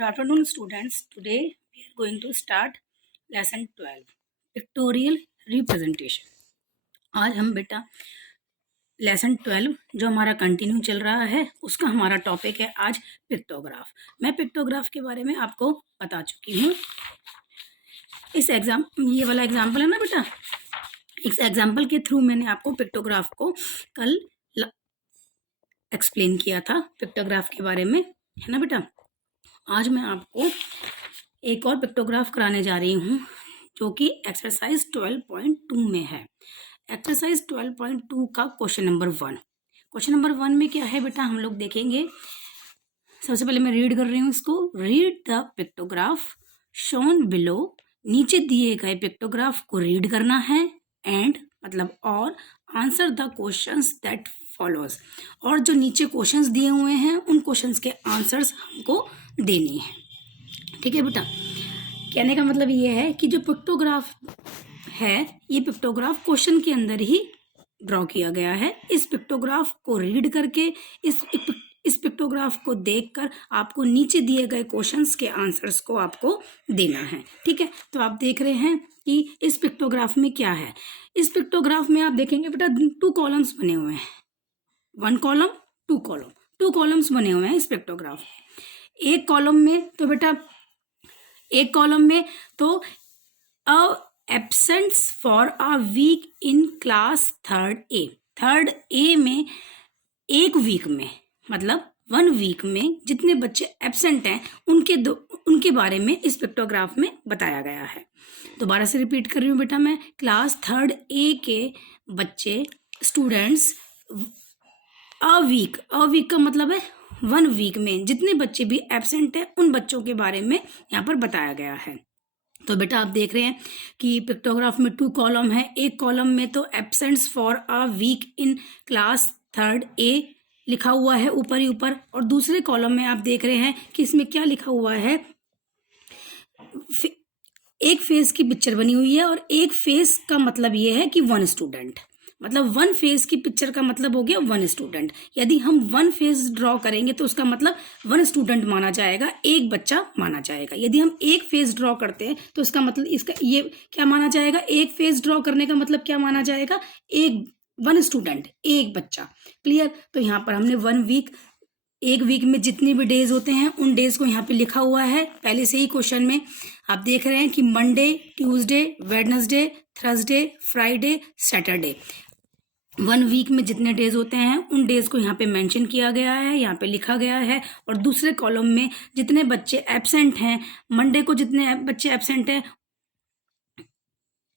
Good afternoon, students. Today we are going to start lesson 12, pictorial representation. आज हम बेटा lesson 12 जो हमारा कंटिन्यू चल रहा है उसका हमारा टॉपिक है आज पिक्टोग्राफ। मैं पिक्टोग्राफ के बारे में आपको बता चुकी हूँ। ये वाला एग्जाम्पल है ना बेटा, इस एग्जाम्पल के थ्रू मैंने आपको पिक्टोग्राफ को कल एक्सप्लेन किया था पिक्टोग्राफ के बारे में, है ना बेटा। आज मैं आपको एक और पिक्टोग्राफ कराने जा रही हूँ जो कि एक्सरसाइज 12.2 में है। एक्सरसाइज 12.2 का क्वेश्चन नंबर 1। क्वेश्चन नंबर 1 में क्या है बेटा, हम लोग देखेंगे। सबसे पहले मैं रीड कर रही हूँ इसको। Read the pictograph shown below. नीचे दिए गए पिक्टोग्राफ को रीड करना है एंड मतलब और answer the questions that follows. और जो नीचे क्वेश्चंस दिए हुए हैं उन क्वेश्चंस के आंसर्स हमको देनी है। ठीक है बेटा, कहने का मतलब ये है कि जो पिक्टोग्राफ है ये पिक्टोग्राफ क्वेश्चन के अंदर ही ड्रॉ किया गया है। इस पिक्टोग्राफ को रीड करके इस पिक्टोग्राफ को देखकर आपको नीचे दिए गए क्वेश्चंस के आंसर्स को आपको देना है। ठीक है, तो आप देख रहे हैं कि इस पिक्टोग्राफ में क्या है। इस पिक्टोग्राफ में आप देखेंगे बेटा 2 कॉलम्स बने हुए हैं, 1 कॉलम 2 कॉलम, 2 कॉलम्स बने हुए हैं इस पिक्टोग्राफ। एक कॉलम में तो absents for a week in class third A में एक वीक में मतलब 1 वीक में जितने बच्चे एब्सेंट हैं उनके बारे में इस पिक्टोग्राफ में बताया गया है। दोबारा से रिपीट कर रही हूँ बेटा मैं, क्लास 3rd ए के बच्चे स्टूडेंट्स अ वीक का मतलब है 1 वीक में जितने बच्चे भी एब्सेंट हैं उन बच्चों के बारे में यहाँ पर बताया गया है। तो बेटा आप देख रहे हैं कि पिक्टोग्राफ में 2 कॉलम है। एक कॉलम में तो absents for a week in class 3rd A लिखा हुआ है ऊपर ही ऊपर, और दूसरे कॉलम में आप देख रहे हैं कि इसमें क्या लिखा हुआ है, एक फेस की पिक्चर बनी हुई है और एक फेस का मतलब ये है कि 1 स्टूडेंट, मतलब 1 फेस की पिक्चर का मतलब हो गया 1 स्टूडेंट। यदि हम 1 फेस ड्रॉ करेंगे तो उसका मतलब 1 स्टूडेंट माना जाएगा, एक बच्चा माना जाएगा। यदि हम एक फेस ड्रॉ करते हैं तो इसका मतलब इसका ये क्या माना जाएगा, एक फेस ड्रॉ करने का मतलब क्या माना जाएगा, 1 स्टूडेंट, एक बच्चा। क्लियर। तो यहाँ पर हमने 1 वीक, एक वीक में जितने भी डेज होते हैं उन डेज को यहाँ पे लिखा हुआ है पहले से ही क्वेश्चन में। आप देख रहे हैं कि Monday, Tuesday, Wednesday, Thursday, Friday, Saturday, 1 week में जितने डेज होते हैं उन डेज को यहाँ पे मेंशन किया गया है, यहाँ पे लिखा गया है। और दूसरे कॉलम में जितने बच्चे एब्सेंट हैं, मंडे को जितने बच्चे एब्सेंट हैं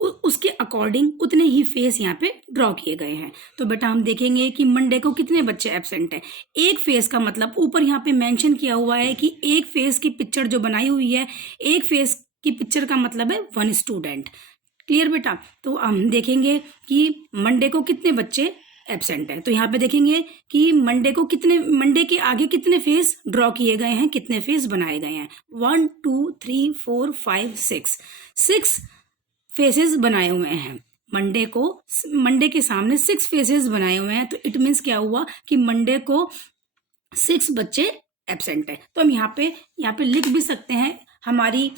उसके अकॉर्डिंग उतने ही फेस यहाँ पे ड्रॉ किए गए हैं। तो बेटा हम देखेंगे कि मंडे को कितने बच्चे एब्सेंट हैं। एक फेस का मतलब ऊपर यहाँ पे मेंशन किया हुआ है कि एक फेस की पिक्चर जो बनाई हुई है, एक फेस की पिक्चर का मतलब है 1 स्टूडेंट। क्लियर बेटा। तो हम देखेंगे कि मंडे को कितने बच्चे एब्सेंट है। तो यहाँ पे देखेंगे कि मंडे के आगे कितने फेस ड्रॉ किए गए हैं, कितने फेस बनाए गए हैं, 1 2 3 4 5 6 फेसेस बनाए हुए हैं। मंडे के सामने 6 फेसेस बनाए हुए हैं। तो इट मीन्स क्या हुआ कि मंडे को 6 बच्चे एब्सेंट है। तो हम यहाँ पे लिख भी सकते हैं, हमारी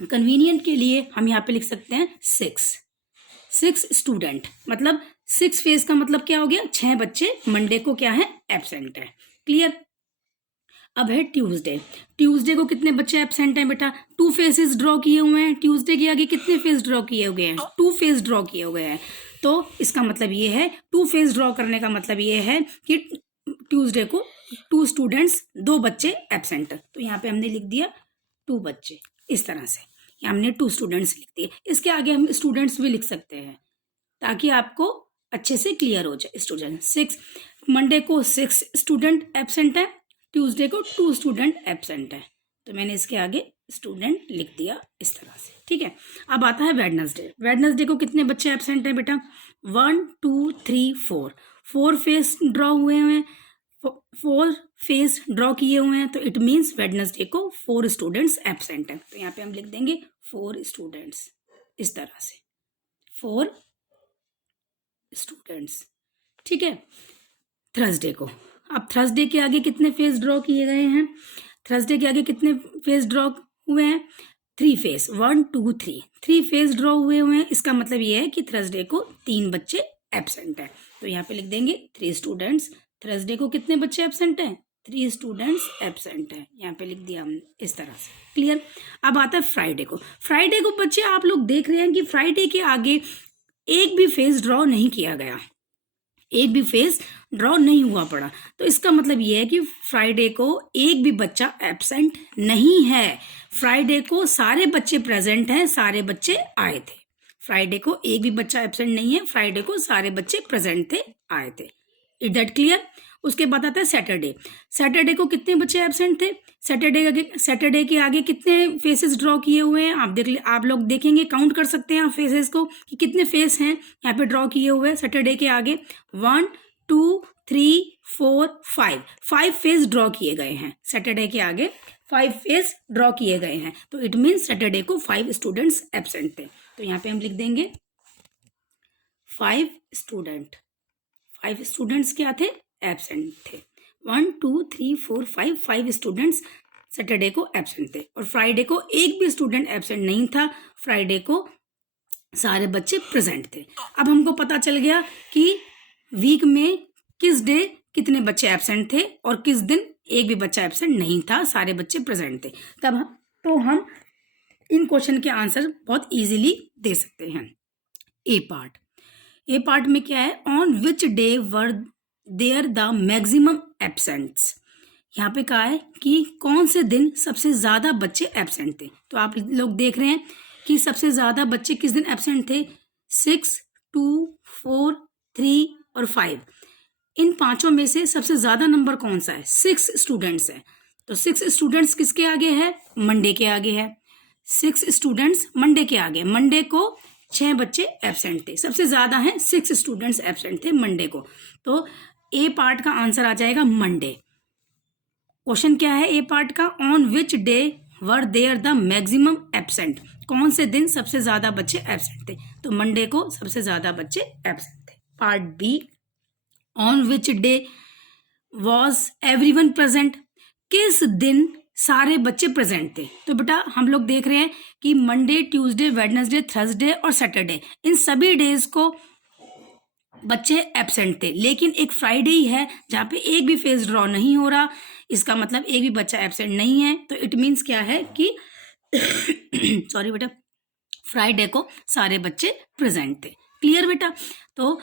कन्वीनियंट के लिए हम यहाँ पे लिख सकते हैं 6 स्टूडेंट, मतलब 6 फेस का मतलब क्या हो गया, 6 बच्चे मंडे को क्या है, एब्सेंट है। क्लियर। अब है ट्यूसडे को कितने बच्चे एब्सेंट हैं बेटा, 2 फेसेस ड्रॉ किए हुए हैं। ट्यूसडे के आगे कितने फेस ड्रॉ किए हुए हैं, 2 फेस ड्रॉ किए हुए हैं। तो इसका मतलब ये है, 2 फेस ड्रॉ करने का मतलब ये है कि ट्यूसडे को 2 स्टूडेंट्स, 2 बच्चे एब्सेंट। तो यहाँ पे हमने लिख दिया 2 बच्चे, इस तरह से हमने 2 स्टूडेंट्स लिख दिए। इसके आगे हम स्टूडेंट्स भी लिख सकते हैं ताकि आपको अच्छे से क्लियर हो जाए। स्टूडेंट 6, मंडे को 6 स्टूडेंट एब्सेंट है, ट्यूसडे को 2 स्टूडेंट एब्सेंट है। तो मैंने इसके आगे स्टूडेंट लिख दिया इस तरह से। ठीक है। अब आता है वेडनेसडे को कितने बच्चे एब्सेंट है बेटा, 1 2 3 4 फेस ड्रॉ हुए हैं, 4 फेस ड्रॉ किए हुए हैं। तो इट मीन्स वेडनेसडे को 4 स्टूडेंट्स एब्सेंट है। तो यहाँ पे हम लिख देंगे 4 स्टूडेंट्स, इस तरह से 4 स्टूडेंट्स। ठीक है। थर्सडे को, अब थर्सडे के आगे कितने फेस ड्रॉ किए गए हैं, थर्सडे के आगे कितने फेस ड्रॉ हुए हैं? 3 फेस, 1 2 3, 3 फेस ड्रॉ हुए हैं। इसका मतलब ये है कि थर्सडे को 3 बच्चे एब्सेंट हैं। तो यहाँ पे लिख देंगे 3 स्टूडेंट्स। थर्सडे को कितने बच्चे एब्सेंट हैं? 3 स्टूडेंट्स एब्सेंट हैं। यहाँ पे लिख दिया हमने इस तरह से। क्लियर? अब आता है फ्राइडे को। फ्राइडे को बच्चे आप लोग देख रहे हैं कि फ्राइडे के आगे एक भी फेस ड्रॉ नहीं किया गया, एक भी फेस ड्रॉ नहीं हुआ पड़ा। तो इसका मतलब ये है कि फ्राइडे को एक भी बच्चा एब्सेंट नहीं है। फ्राइडे को सारे बच्चे प्रेजेंट हैं, सारे बच्चे आए थे। फ्राइडे को एक भी बच्चा एब्सेंट नहीं है, फ्राइडे को सारे बच्चे प्रेजेंट थे, आए थे। Is that clear? उसके बाद आता है सैटरडे। सैटरडे को कितने बच्चे एब्सेंट थे? सैटरडे के आगे कितने फेसेस ड्रॉ किए हुए हैं? आप लोग देखेंगे, काउंट कर सकते हैं आप फेसेस को कि कितने फेस हैं यहाँ पे ड्रॉ किए हुए हैं सैटरडे के आगे। 1 2 3 4 5 फेस ड्रॉ किए गए हैं सैटरडे के आगे, 5 फेस ड्रॉ किए गए हैं। तो इट मीन्स सैटरडे को 5 स्टूडेंट्स एब्सेंट थे। तो यहाँ पे हम लिख देंगे 5 स्टूडेंट। 5 स्टूडेंट्स क्या थे? एब्सेंट थे। 1 2 3 4 5 स्टूडेंट्स सैटरडे को एब्सेंट थे। और फ्राइडे को एक भी स्टूडेंट एब्सेंट नहीं था, फ्राइडे को सारे बच्चे प्रेजेंट थे। अब हमको पता चल गया कि वीक में किस डे कितने बच्चे एब्सेंट थे और किस दिन एक भी बच्चा एब्सेंट नहीं था, सारे बच्चे प्रेजेंट थे। तो हम इन क्वेश्चन के आंसर बहुत इजीली दे सकते हैं। ए पार्ट में क्या है? On which day were there the maximum absents. यहाँ पे कहा है कि कौन से दिन सबसे ज़्यादा बच्चे एब्सेंट थे। तो आप लोग देख रहे हैं कि सबसे ज़्यादा बच्चे किस दिन एब्सेंट थे? 6 2 4 3 और 5। इन पांचों में से सबसे ज़्यादा नंबर कौन सा है? 6 स्टूडेंट्स है। तो 6 स्टूडेंट्स किसके आगे है? मंडे के आगे है। 6 स्टूडेंट्स मंडे के आगे। मंडे को 6 बच्चे एब्सेंट थे, सबसे ज़्यादा हैं 6 स्टूडेंट्स एब्सेंट थे मंडे को। तो ए पार्ट का आंसर आ जाएगा मंडे। क्वेश्चन क्या है ए पार्ट का? On which day were there the maximum absent. कौन से दिन सबसे ज़्यादा बच्चे एब्सेंट थे? तो मंडे को सबसे ज़्यादा बच्चे एब्सेंट थे। Part B, on which day was everyone present. किस दिन सारे बच्चे प्रेजेंट थे? तो बेटा हम लोग देख रहे हैं कि मंडे, ट्यूसडे, वेडनेसडे, थर्सडे और सैटरडे, इन सभी डेज को बच्चे एब्सेंट थे, लेकिन एक फ्राइडे ही है जहाँ पे एक भी फेस ड्रॉ नहीं हो रहा। इसका मतलब एक भी बच्चा एब्सेंट नहीं है। तो इट मीन्स क्या है कि सॉरी बेटा, फ्राइडे को सारे बच्चे प्रेजेंट थे। क्लियर बेटा? तो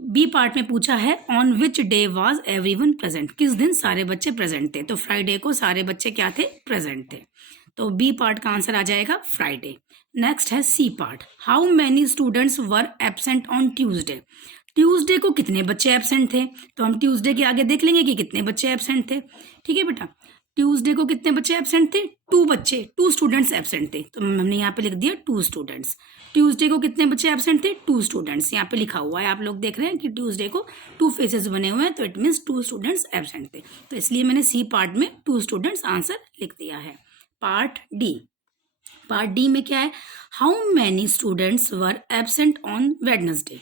बी पार्ट में पूछा है on which day was everyone present. किस दिन सारे बच्चे प्रेजेंट थे? तो फ्राइडे को सारे बच्चे क्या थे? प्रेजेंट थे। तो बी पार्ट का आंसर आ जाएगा फ्राइडे। नेक्स्ट है C part, how many students were absent on Tuesday. Tuesday को कितने बच्चे एब्सेंट थे? तो हम ट्यूसडे के आगे देख लेंगे कि कितने बच्चे एब्सेंट थे। ठीक है बेटा, ट्यूसडे को कितने बच्चे एब्सेंट थे? 2 स्टूडेंट्स एब्सेंट थे। तो हमने यहाँ पे लिख दिया 2 स्टूडेंट्स। ट्यूसडे को कितने बच्चे एब्सेंट थे? 2 स्टूडेंट्स। यहाँ पे लिखा हुआ है, आप लोग देख रहे हैं कि ट्यूसडे को 2 फेसेस बने हुए हैं, तो इट मीन्स 2 स्टूडेंट्स एब्सेंट थे। तो इसलिए मैंने सी पार्ट में 2 स्टूडेंट्स आंसर लिख दिया है। पार्ट डी में क्या है? How many students were absent on Wednesday.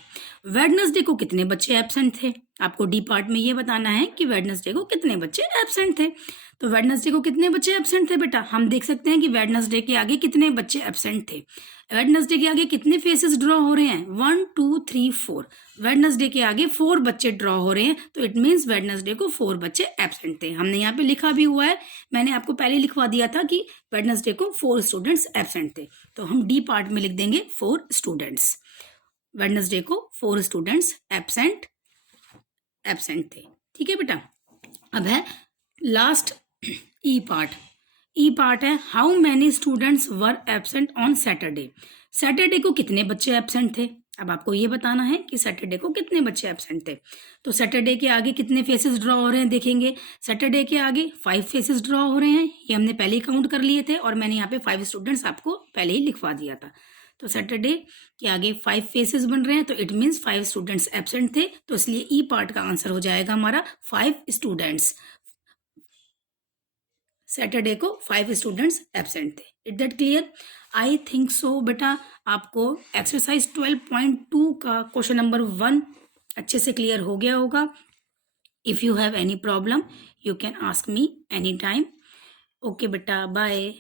Wednesday को कितने बच्चे एब्सेंट थे? आपको डी पार्ट में ये बताना है कि वेडनेसडे को कितने बच्चे एब्सेंट थे। तो वेडनेसडे को कितने बच्चे एब्सेंट थे बेटा? हम देख सकते हैं कि वेडनेसडे के आगे कितने बच्चे एब्सेंट थे। वेडनेसडे के आगे कितने फेसेस ड्रॉ हो रहे हैं? 1 2 3 4। वेडनेसडे के आगे 4 बच्चे ड्रॉ हो रहे हैं, तो इट मीन्स वेडनेसडे को 4 बच्चे एब्सेंट थे। हमने यहाँ पे लिखा भी हुआ है, मैंने आपको पहले लिखवा दिया था कि वेडनेसडे को 4 स्टूडेंट्स एब्सेंट थे। तो हम डी पार्ट में लिख देंगे 4 स्टूडेंट्स। वेडनेसडे को 4 स्टूडेंट्स एब्सेंट थे। ठीक है बेटा। अब है लास्ट ई पार्ट है how many students were absent on Saturday. Saturday को कितने बच्चे एब्सेंट थे? अब आपको ये बताना है कि सैटरडे को कितने बच्चे एब्सेंट थे। तो सैटरडे के आगे कितने फेसेस ड्रॉ हो रहे हैं देखेंगे। सैटरडे के आगे 5 फेसेस ड्रॉ हो रहे हैं, ये हमने पहले ही काउंट कर लिए थे और मैंने यहाँ पे 5 स्टूडेंट्स आपको पहले ही लिखवा दिया था। तो सैटरडे के आगे 5 फेसेस बन रहे हैं, तो इट मीन्स 5 स्टूडेंट्स एब्सेंट थे। तो इसलिए ई पार्ट का आंसर हो जाएगा हमारा 5 स्टूडेंट्स। सैटरडे को 5 स्टूडेंट्स एब्सेंट थे। It that clear? I think so बेटा आपको एक्सरसाइज 12.2 का क्वेश्चन नंबर 1 अच्छे से क्लियर हो गया होगा। If you have any problem you can ask me any time. Okay बेटा, बाय।